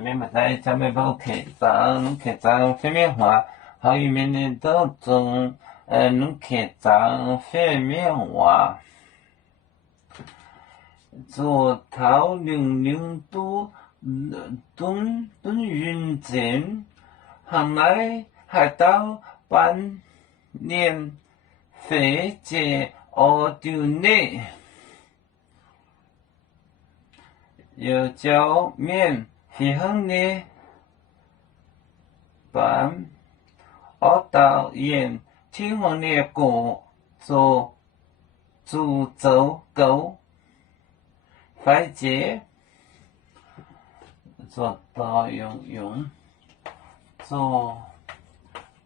明白在咱们不开张方面话，好于明年当中，能开张方面话，做头00度吨运针，行来还到半年飞机奥丢内。有教面飞行的班奥导演听我的歌做主走狗快捷做到用做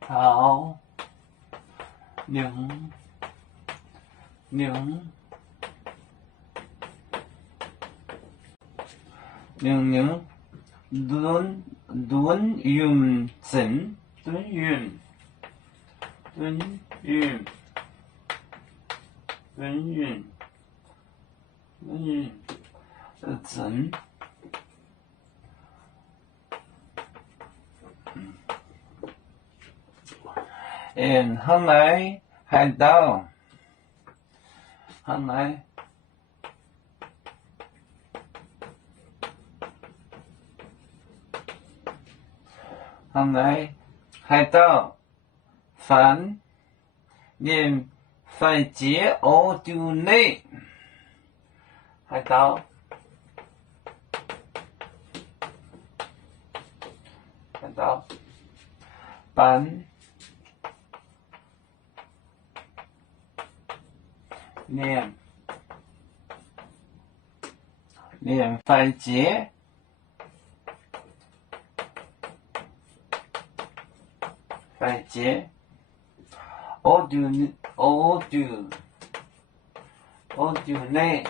好零吨运针吨运针行来海盗行来海盗反连快捷奥丢内海盗班连快捷奥丢内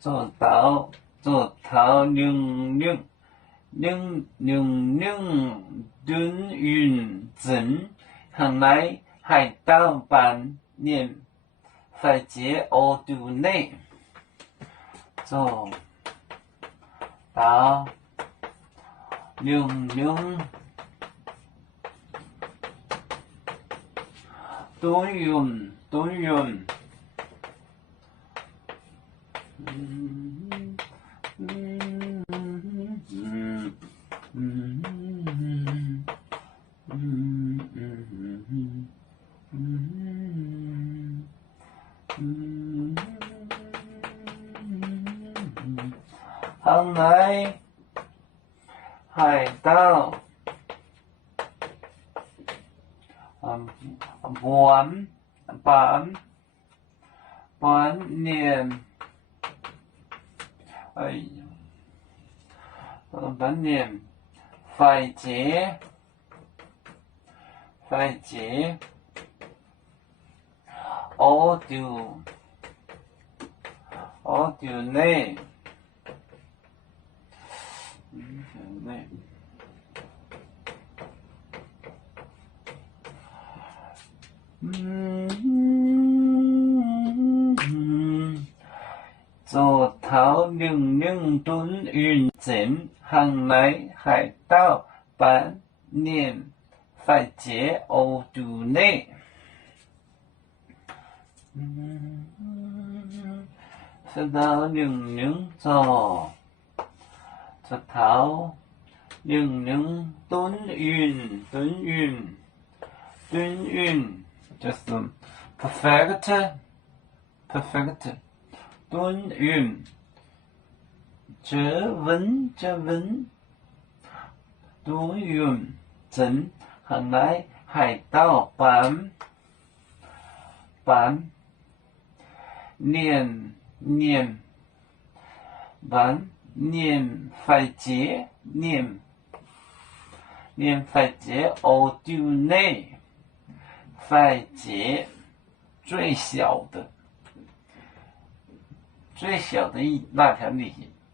做到00吨运针，行来海盗半年快捷奥丢内做到00吨运行来海盗半年快捷奥丢内做头00吨运针，行来海盗半年快捷奥丢内是到00做头00吨运就是 perfect 吨运这文吨运针行来海盗半年快捷奥丢内快捷最小的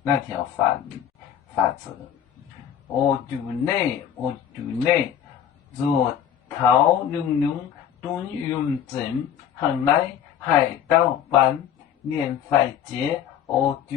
那条法则 ô tù nê, ruột tháo nâng tuấn chỉnh, hàng nay hải tao bán, niên phải chế ô tù